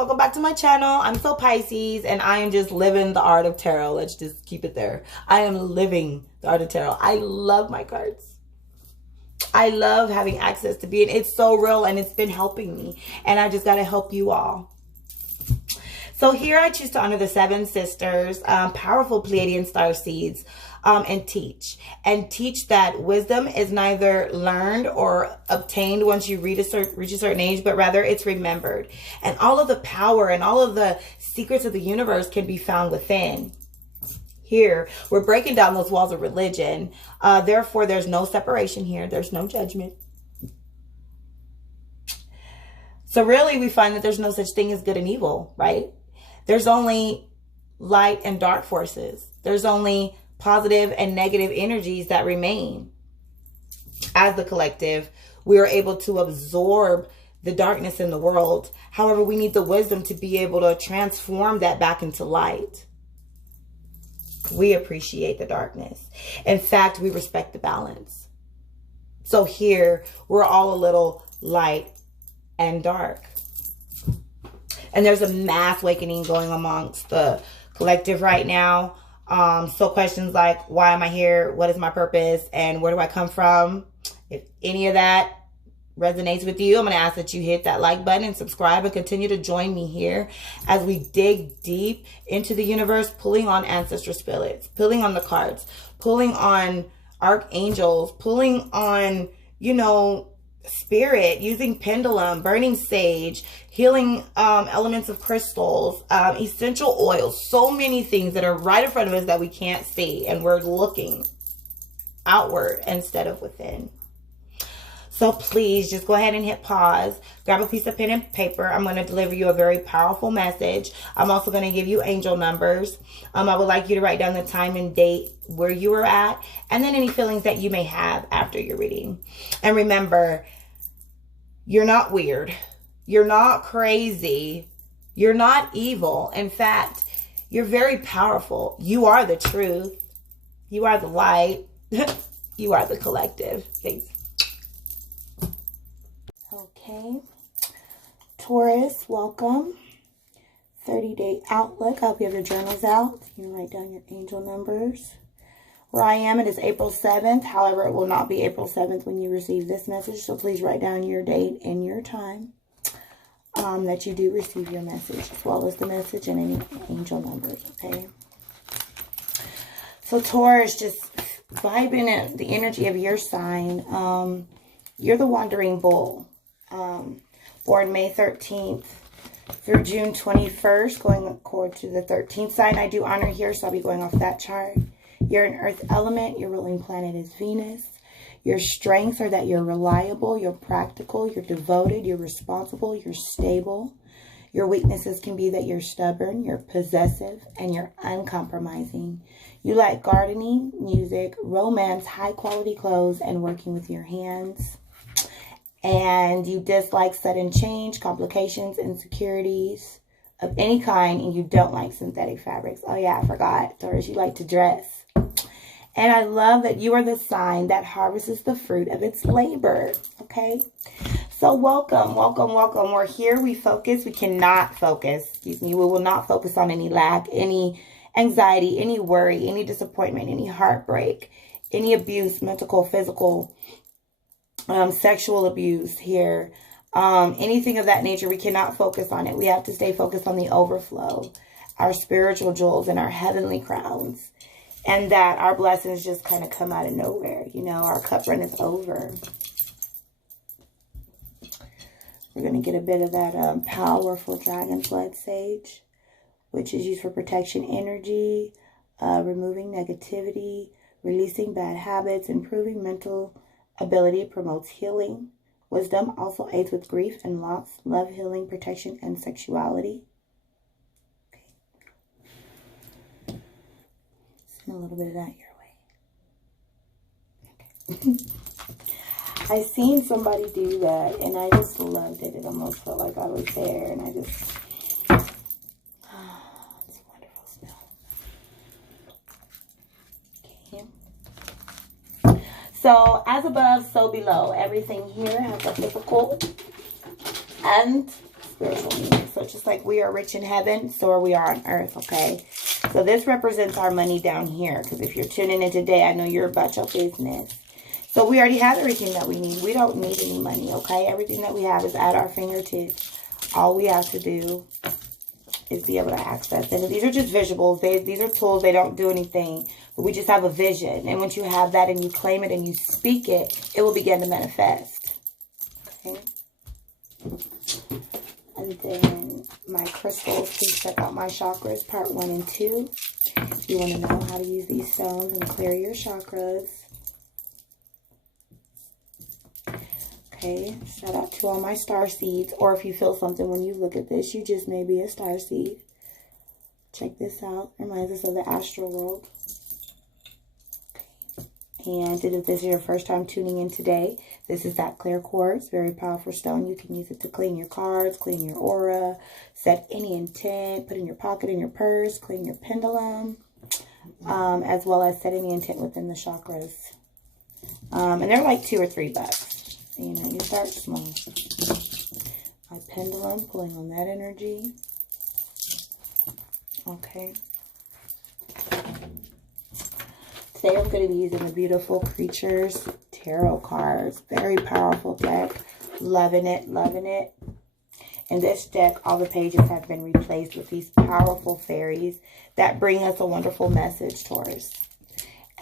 welcome back to my channel. I'm so Pisces and I am just living the art of tarot. Let's just keep it there. I am living the art of tarot. I love my cards. I love having access to being. It's so real and it's been helping me. And I just got to help you all. So here I choose to honor the 7 sisters, powerful Pleiadian star seeds, and teach that wisdom is neither learned or obtained once you reach a certain age, but rather it's remembered. And all of the power and all of the secrets of the universe can be found within. Here, we're breaking down those walls of religion. Therefore, there's no separation here. There's no judgment. So really, we find that there's no such thing as good and evil, right? There's only light and dark forces. There's only positive and negative energies that remain. As the collective, we are able to absorb the darkness in the world. However, we need the wisdom to be able to transform that back into light. We appreciate the darkness. In fact, we respect the balance. So here, we're all a little light and dark. And there's a mass awakening going amongst the collective right now. So questions like, why am I here? What is my purpose? And where do I come from? If any of that resonates with you, I'm going to ask that you hit that like button and subscribe and continue to join me here as we dig deep into the universe, pulling on ancestor spirits, pulling on the cards, pulling on archangels, pulling on, you know, spirit, using pendulum, burning sage, healing elements of crystals, essential oils, so many things that are right in front of us that we can't see, and we're looking outward instead of within. So please just go ahead and hit pause, grab a piece of pen and paper. I'm going to deliver you a very powerful message. I'm also going to give you angel numbers. I would like you to write down the time and date where you were at, and then any feelings that you may have after your reading. And remember, you're not weird. You're not crazy. You're not evil. In fact, you're very powerful. You are the truth. You are the light. You are the collective. Thanks. Okay. Taurus, welcome. 30-day outlook. I hope you have your journals out. You can write down your angel numbers. Where I am, it is April 7th. However, it will not be April 7th when you receive this message. So please write down your date and your time that you do receive your message, as well as the message and any angel numbers, okay? So Taurus, just vibing in the energy of your sign. You're the wandering bull. Born May 13th through June 21st, going according to the 13th sign. I do honor here, so I'll be going off that chart. You're an earth element. Your ruling planet is Venus. Your strengths are that you're reliable, you're practical, you're devoted, you're responsible, you're stable. Your weaknesses can be that you're stubborn, you're possessive, and you're uncompromising. You like gardening, music, romance, high quality clothes, and working with your hands. And you dislike sudden change, complications, insecurities of any kind, and you don't like synthetic fabrics. Oh yeah, I forgot, Taurus, you like to dress. And I love that you are the sign that harvests the fruit of its labor. Okay. So welcome, welcome, welcome. We're here. We focus. We cannot focus. Excuse me. We will not focus on any lack, any anxiety, any worry, any disappointment, any heartbreak, any abuse, mental, physical, sexual abuse here. Anything of that nature. We cannot focus on it. We have to stay focused on the overflow, our spiritual jewels and our heavenly crowns. And that our blessings just kind of come out of nowhere. You know, our cup runneth over. We're going to get a bit of that powerful dragon blood sage, which is used for protection energy, removing negativity, releasing bad habits, improving mental ability, promotes healing. Wisdom also aids with grief and loss, love, healing, protection, and sexuality. A little bit of that your way. Okay. I seen somebody do that and I just loved it. It almost felt like I was there, and I just, it's a wonderful smell. Okay. So as above, so below. Everything here has a physical and spiritual meaning. So just like we are rich in heaven, so are we are on earth, okay? So this represents our money down here. Because if you're tuning in today, I know you're about your business. So we already have everything that we need. We don't need any money, okay? Everything that we have is at our fingertips. All we have to do is be able to access it. And these are just visuals. These are tools. They don't do anything. But we just have a vision. And once you have that and you claim it and you speak it, it will begin to manifest. Okay? And then my crystals, please check out my chakras, part 1 and 2. If you want to know how to use these stones and clear your chakras. Okay, shout out to all my star seeds. Or if you feel something when you look at this, you just may be a star seed. Check this out. Reminds us of the astral world. And if this is your first time tuning in today, this is that clear quartz, very powerful stone. You can use it to clean your cards, clean your aura, set any intent, put in your pocket, in your purse, clean your pendulum, as well as set any intent within the chakras. And they're like $2 or $3. You know, you start small. My pendulum, pulling on that energy. Okay. Today I'm going to be using the Beautiful Creatures Tarot cards. Very powerful deck. Loving it, loving it. In this deck, all the pages have been replaced with these powerful fairies that bring us a wonderful message, Taurus.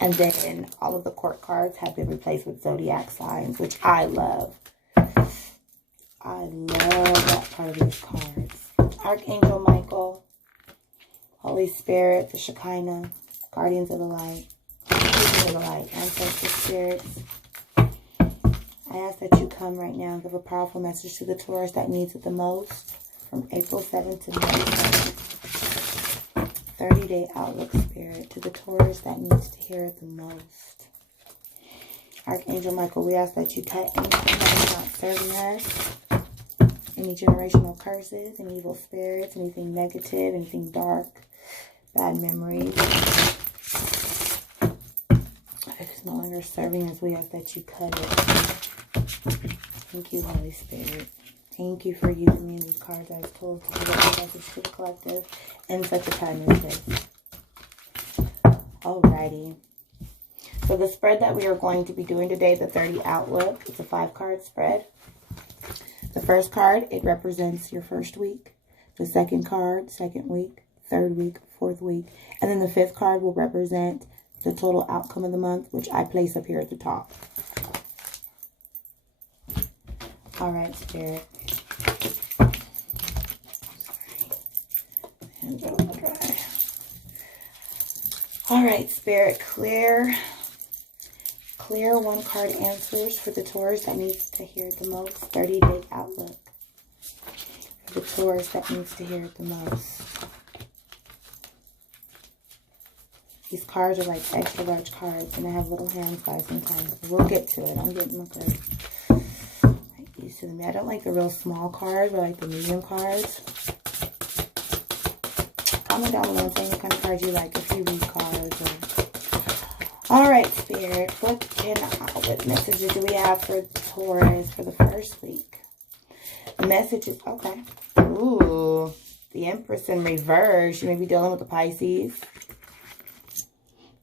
And then all of the court cards have been replaced with zodiac signs, which I love. I love that part of these cards. Archangel Michael, Holy Spirit, the Shekinah, Guardians of the Light. Of the light, ancestral spirits. I ask that you come right now and give a powerful message to the Taurus that needs it the most from April 7th to May 7th. 30-day outlook, spirit, to the Taurus that needs to hear it the most. Archangel Michael, we ask that you cut anything that is not serving us, any generational curses, any evil spirits, anything negative, anything dark, bad memories. If it's no longer serving us, we ask that you cut it. Thank you, Holy Spirit. Thank you for using me in these cards as tools to deliver a message to the collective in such a time as this. Alrighty. So the spread that we are going to be doing today, the 30 Outlook, it's a 5-card spread. The first card, it represents your first week. The second card, second week. Third week, fourth week. And then the 5th card will represent the total outcome of the month, which I place up here at the top. All right, Spirit. Hands are dry. All right, Spirit. Clear 1-card answers for the Taurus that needs to hear it the most. 30-day outlook for the Taurus that needs to hear it the most. These cards are like extra large cards, and I have little hand size sometimes. We'll get to it. I'm getting used to them. I don't like the real small cards, but I like the medium cards. Comment down below and say what kind of cards you like if you read cards. All right, Spirit. What messages do we have for Taurus for the first week? The messages, okay. Ooh, the Empress in reverse. You may be dealing with the Pisces.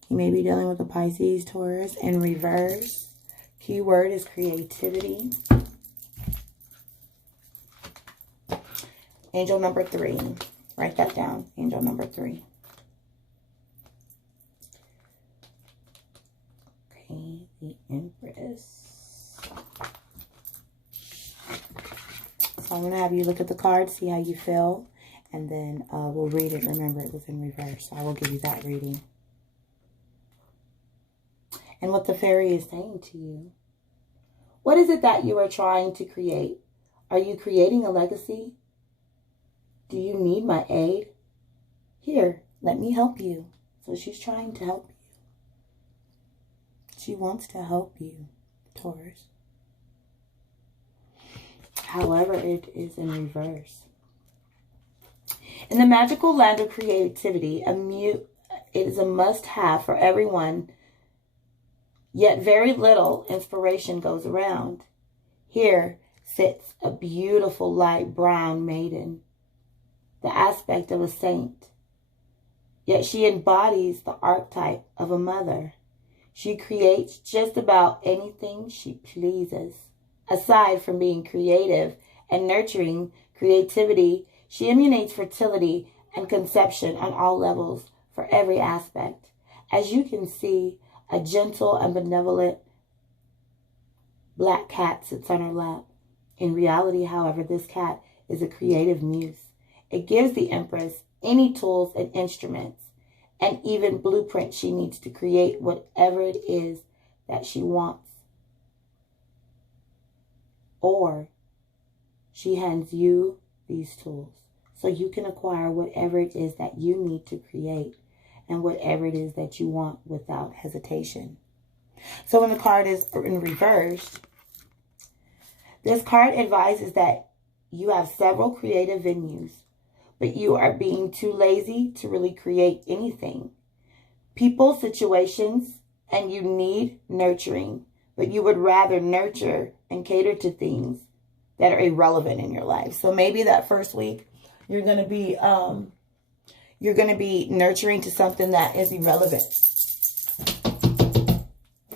You may be dealing with a Pisces, Taurus, in reverse. Keyword is creativity. Angel number 3. Write that down. Angel number 3. Okay, the Empress. So I'm going to have you look at the card, see how you feel, and then we'll read it. Remember, it was in reverse. I will give you that reading. And what the fairy is saying to you. What is it that you are trying to create? Are you creating a legacy? Do you need my aid? Here, let me help you. So she's trying to help you. She wants to help you, Taurus. However, it is in reverse. In the magical land of creativity, it is a must-have for everyone. Yet very little inspiration goes around. Here, sits a beautiful light brown maiden, the aspect of a saint. Yet she embodies the archetype of a mother. She creates just about anything she pleases. Aside from being creative and nurturing creativity, she emanates fertility and conception on all levels for every aspect. As you can see, a gentle and benevolent black cat sits on her lap. In reality, however, this cat is a creative muse. It gives the Empress any tools and instruments and even blueprints she needs to create whatever it is that she wants. Or she hands you these tools so you can acquire whatever it is that you need to create and whatever it is that you want without hesitation. So when the card is in reverse, this card advises that you have several creative venues, but you are being too lazy to really create anything. People, situations, and you need nurturing, but you would rather nurture and cater to things that are irrelevant in your life. So maybe that first week you're going to be nurturing to something that is irrelevant.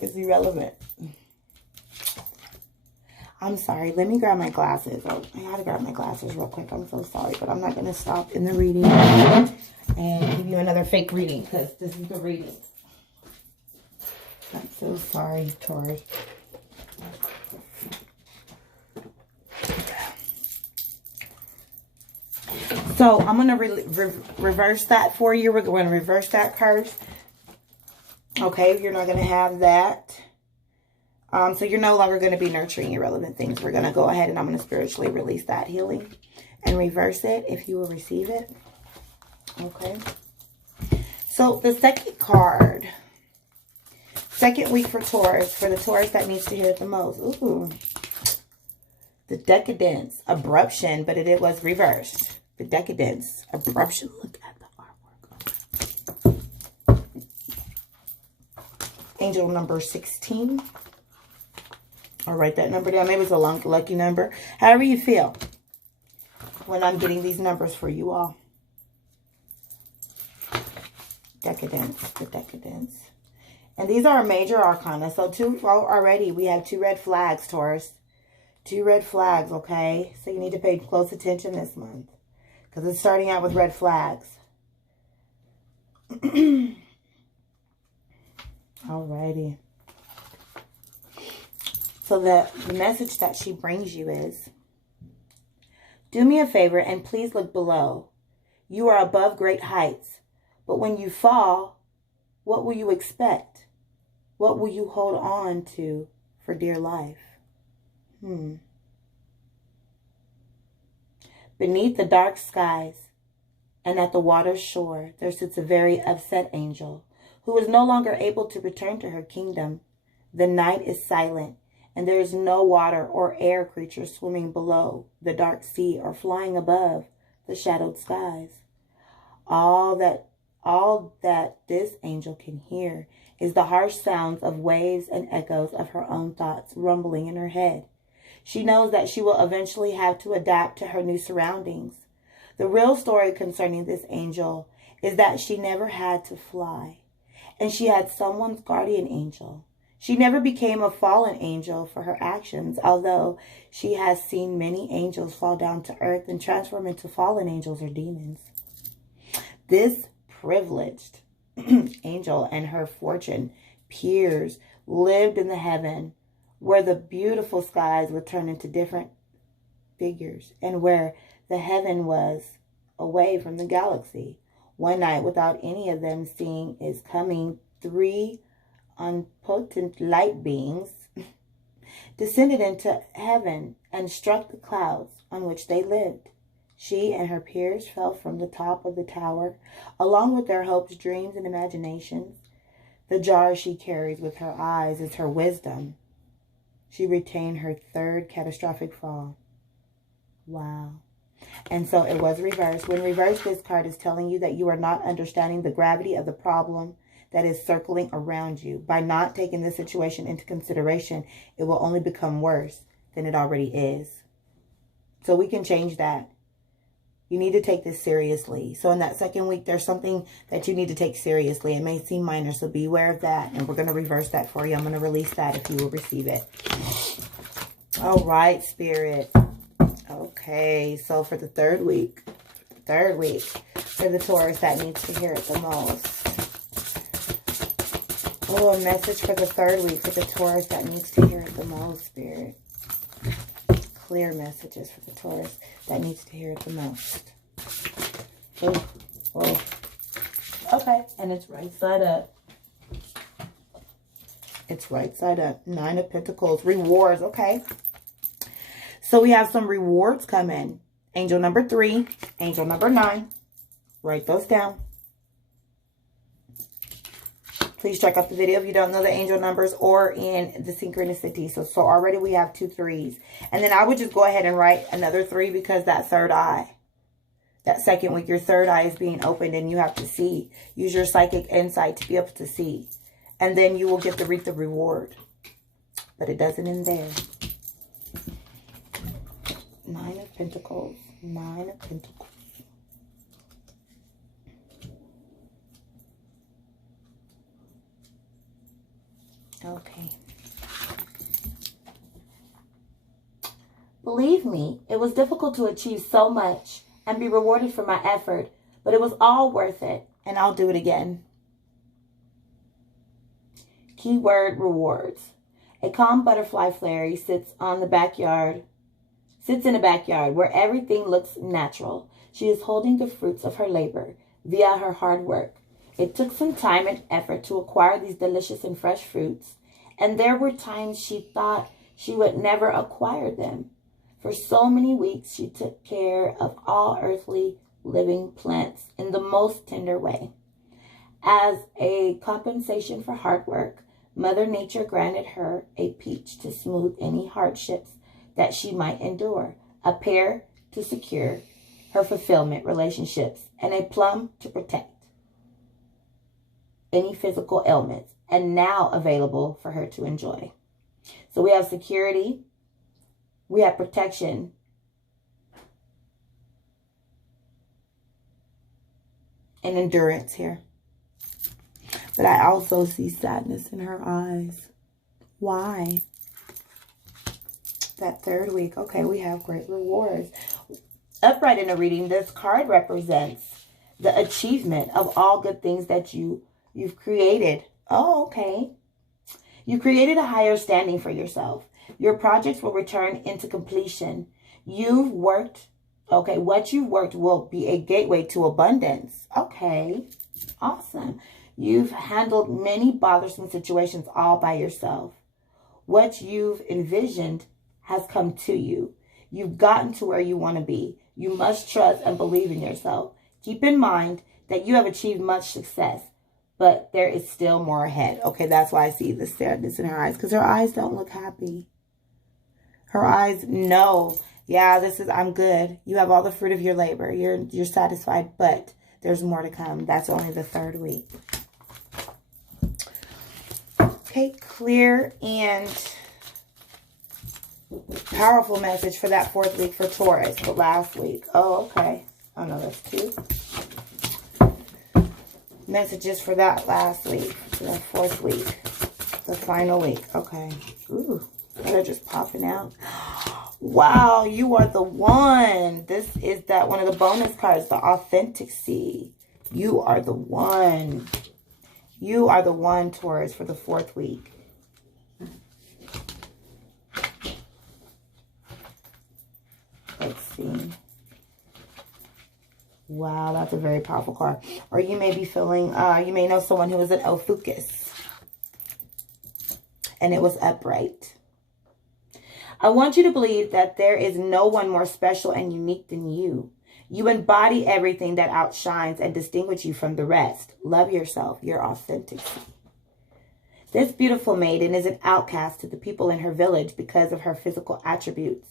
It's irrelevant. I'm sorry. Let me grab my glasses. Oh, I gotta grab my glasses real quick. I'm so sorry, but I'm not going to stop in the reading and give you another fake reading because this is the reading. I'm so sorry, Taurus. So I'm going to reverse that for you. We're going to reverse that card. Okay, you're not going to have that. So you're no longer going to be nurturing irrelevant things. We're going to go ahead and I'm going to spiritually release that healing and reverse it if you will receive it. Okay. So the second card, second week for Taurus, for the Taurus that needs to hear it the most. Ooh. The decadence, abruption, but it was reversed. The decadence, abruption. Look at the artwork. Angel number 16. I'll write that number down. Maybe it's a lucky number. However you feel when I'm getting these numbers for you all. Decadence, the decadence. And these are a major arcana. So already we have 2 red flags, Taurus. 2 red flags, okay? So you need to pay close attention this month. Because it's starting out with red flags. Alrighty. So the message that she brings you is, do me a favor and please look below. You are above great heights, but when you fall, what will you expect? What will you hold on to for dear life? Beneath the dark skies and at the water's shore, there sits a very upset angel who is no longer able to return to her kingdom. The night is silent, and there is no water or air creature swimming below the dark sea or flying above the shadowed skies. All that this angel can hear is the harsh sounds of waves and echoes of her own thoughts rumbling in her head. She knows that she will eventually have to adapt to her new surroundings. The real story concerning this angel is that she never had to fly, and she had someone's guardian angel. She never became a fallen angel for her actions, although she has seen many angels fall down to earth and transform into fallen angels or demons. This privileged angel and her fortune peers lived in the heaven where the beautiful skies would turn into different figures and where the heaven was away from the galaxy. One night, without any of them seeing is coming, 3 omnipotent light beings descended into heaven and struck the clouds on which they lived. She and her peers fell from the top of the tower, along with their hopes, dreams, and imaginations. The jar she carries with her eyes is her wisdom. She retained her 3rd catastrophic fall. Wow. And so it was reversed. When reversed, this card is telling you that you are not understanding the gravity of the problem that is circling around you. By not taking this situation into consideration, it will only become worse. than it already is. So we can change that. You need to take this seriously. So in that second week, there's something that you need to take seriously. It may seem minor, so be aware of that. And we're going to reverse that for you. I'm going to release that if you will receive it. All right, Spirit. Okay, so for the third week, for the Taurus that needs to hear it the most. Oh, a message for the third week for the Taurus that needs to hear it the most, Spirit. Clear messages for the Taurus that needs to hear it the most. Oh, oh. Okay, and it's right side up. It's right side up. 9 of Pentacles. Rewards, okay. So we have some rewards coming. Angel number 3, angel number 9. Write those down. Please check out the video if you don't know the angel numbers or in the synchronicity. So already we have 2 3s. And then I would just go ahead and write another 3 because that third eye. That second week, your third eye is being opened and you have to see. Use your psychic insight to be able to see. And then you will get to reap the reward. But it doesn't end there. 9 of Pentacles. 9 of Pentacles. Okay. Believe me, it was difficult to achieve so much and be rewarded for my effort, but it was all worth it, and I'll do it again. Keyword rewards. A calm butterfly fairy sits in a backyard where everything looks natural. She is holding the fruits of her labor via her hard work. It took some time and effort to acquire these delicious and fresh fruits, and there were times she thought she would never acquire them. For so many weeks, she took care of all earthly living plants in the most tender way. As a compensation for hard work, Mother Nature granted her a peach to smooth any hardships that she might endure, a pear to secure her fulfillment relationships, and a plum to protect any physical ailments, and now available for her to enjoy. So we have security, we have protection, and endurance here. But I also see sadness in her eyes. Why? That third week. Okay, we have great rewards. Upright in a reading, this card represents the achievement of all good things that you've created. Oh, okay. You created a higher standing for yourself. Your projects will return into completion. You've worked, okay, what you've worked will be a gateway to abundance. Okay, awesome. You've handled many bothersome situations all by yourself. What you've envisioned has come to you. You've gotten to where you want to be. You must trust and believe in yourself. Keep in mind that you have achieved much success, but there is still more ahead. Okay, that's why I see the sadness in her eyes, because her eyes don't look happy. Her eyes know, yeah, I'm good. You have all the fruit of your labor. You're satisfied, but there's more to come. That's only the third week. Okay, clear and powerful message for that fourth week for Taurus, the last week. Oh, okay. Oh, no, that's 2. Messages for that last week, for that fourth week, the final week. Okay. Ooh, they're just popping out. Wow, you are the one. This is one of the bonus cards, the authenticity. You are the one. You are the one, Taurus, for the fourth week. Let's see. Wow, that's a very powerful card. Or you may be feeling, you may know someone who is an Ophiuchus. And it was upright. I want you to believe that there is no one more special and unique than you. You embody everything that outshines and distinguishes you from the rest. Love yourself, your authenticity. This beautiful maiden is an outcast to the people in her village because of her physical attributes,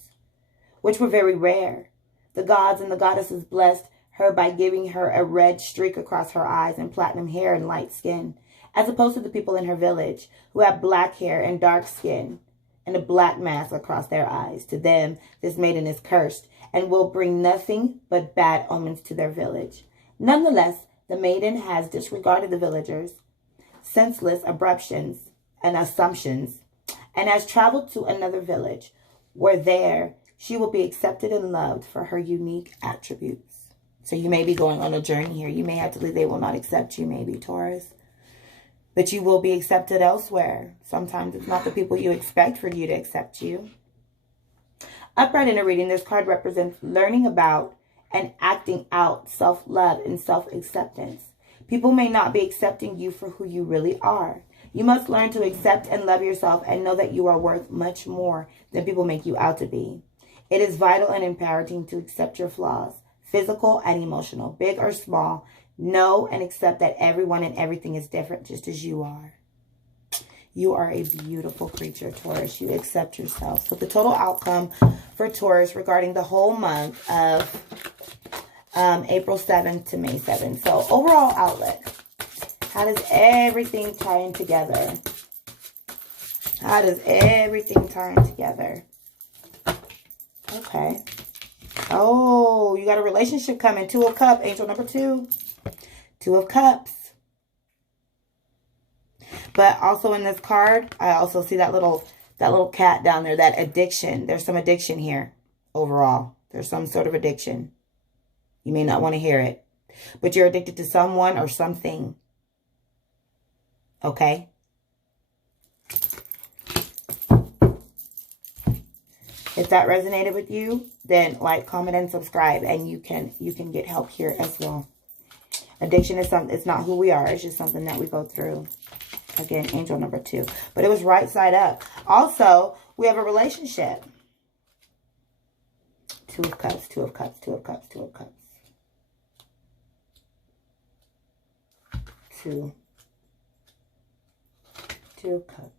which were very rare. The gods and the goddesses blessed her by giving her a red streak across her eyes and platinum hair and light skin, as opposed to the people in her village who have black hair and dark skin and a black mask across their eyes. To them, this maiden is cursed and will bring nothing but bad omens to their village. Nonetheless, the maiden has disregarded the villagers' senseless abruptions and assumptions and has traveled to another village where there she will be accepted and loved for her unique attributes. So you may be going on a journey here. You may have to leave. They will not accept you, maybe, Taurus. But you will be accepted elsewhere. Sometimes it's not the people you expect for you to accept you. Upright in a reading, this card represents learning about and acting out self-love and self-acceptance. People may not be accepting you for who you really are. You must learn to accept and love yourself and know that you are worth much more than people make you out to be. It is vital and imperative to accept your flaws, physical and emotional, big or small. Know and accept that everyone and everything is different just as you are. You are a beautiful creature, Taurus. You accept yourself. So the total outcome for Taurus regarding the whole month of April 7th to May 7th. So overall outlet. How does everything tie in together? How does everything tie in together? Okay. Oh, you got a relationship coming. 2 of Cups, angel number 2. 2 of Cups. But also in this card, I also see that little cat down there, that addiction. There's some addiction here overall. There's some sort of addiction. You may not want to hear it, but you're addicted to someone or something. Okay? If that resonated with you, then like, comment, and subscribe, and you can get help here as well. Addiction is something, it's not who we are, it's just something that we go through. Again, angel number 2. But it was right side up. Also, we have a relationship. 2 of Cups, 2 of Cups, 2 of Cups, 2 of Cups. 2 of Cups.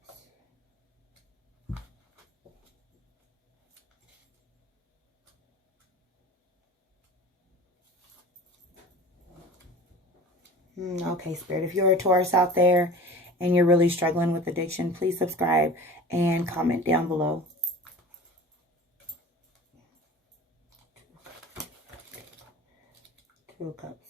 Okay, Spirit. If you're a Taurus out there and you're really struggling with addiction, please subscribe and comment down below. Two of Cups.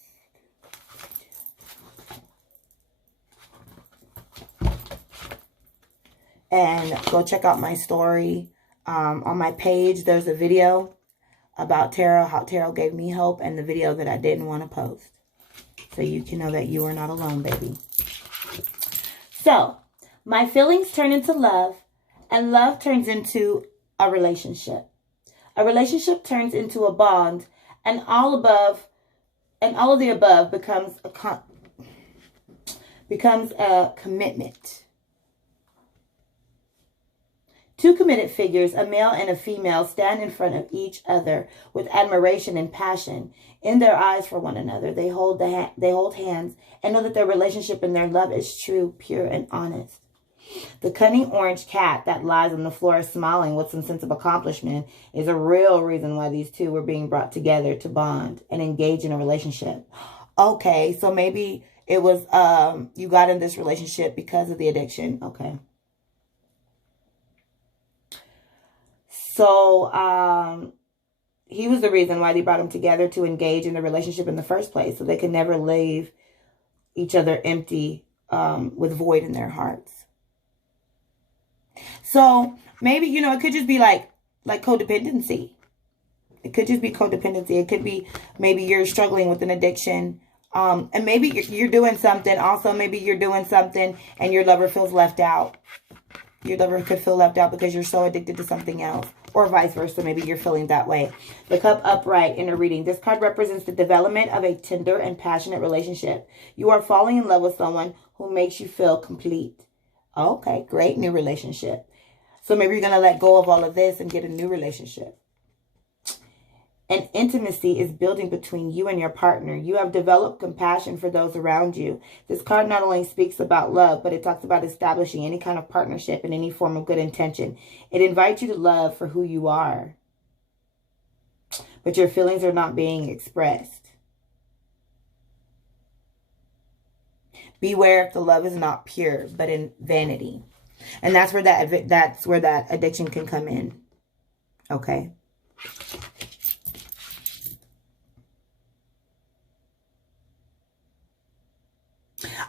And go check out my story. On my page, there's a video about tarot, how tarot gave me hope, and the video that I didn't want to post. So you can know that you are not alone, baby. So, my feelings turn into love, and love turns into a relationship. A relationship turns into a bond, and all of the above becomes a commitment. 2 committed figures, a male and a female, stand in front of each other with admiration and passion in their eyes for one another. They hold hands and know that their relationship and their love is true, pure, and honest. The cunning orange cat that lies on the floor smiling with some sense of accomplishment is a real reason why these two were being brought together to bond and engage in a relationship. Okay, so maybe it was you got in this relationship because of the addiction. Okay. So, he was the reason why they brought them together to engage in the relationship in the first place. So they could never leave each other empty, with void in their hearts. So maybe, you know, it could just be like codependency. It could just be codependency. It could be maybe you're struggling with an addiction. And maybe you're doing something. Also, maybe you're doing something and your lover feels left out. Your lover could feel left out because you're so addicted to something else. Or vice versa. Maybe you're feeling that way. The Cup upright in a reading. This card represents the development of a tender and passionate relationship. You are falling in love with someone who makes you feel complete. Okay, great new relationship. So maybe you're going to let go of all of this and get a new relationship. And intimacy is building between you and your partner. You have developed compassion for those around you. This card not only speaks about love, but it talks about establishing any kind of partnership and any form of good intention. It invites you to love for who you are. But your feelings are not being expressed. Beware if the love is not pure, but in vanity. And that's where that addiction can come in. Okay.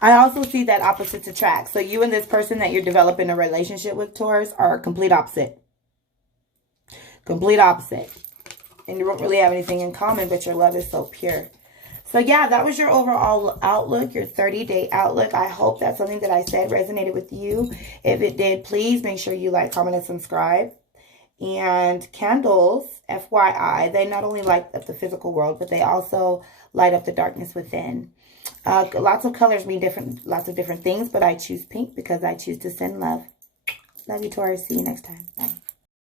I also see that opposites attract. So you and this person that you're developing a relationship with, Taurus, are complete opposite. Complete opposite. And you don't really have anything in common, but your love is so pure. So yeah, that was your overall outlook, your 30-day outlook. I hope that something that I said resonated with you. If it did, please make sure you like, comment, and subscribe. And candles, FYI, they not only light up the physical world, but they also light up the darkness within. Lots of colors mean lots of different things, but I choose pink because I choose to send love. Love you, Taurus. See you next time. Bye.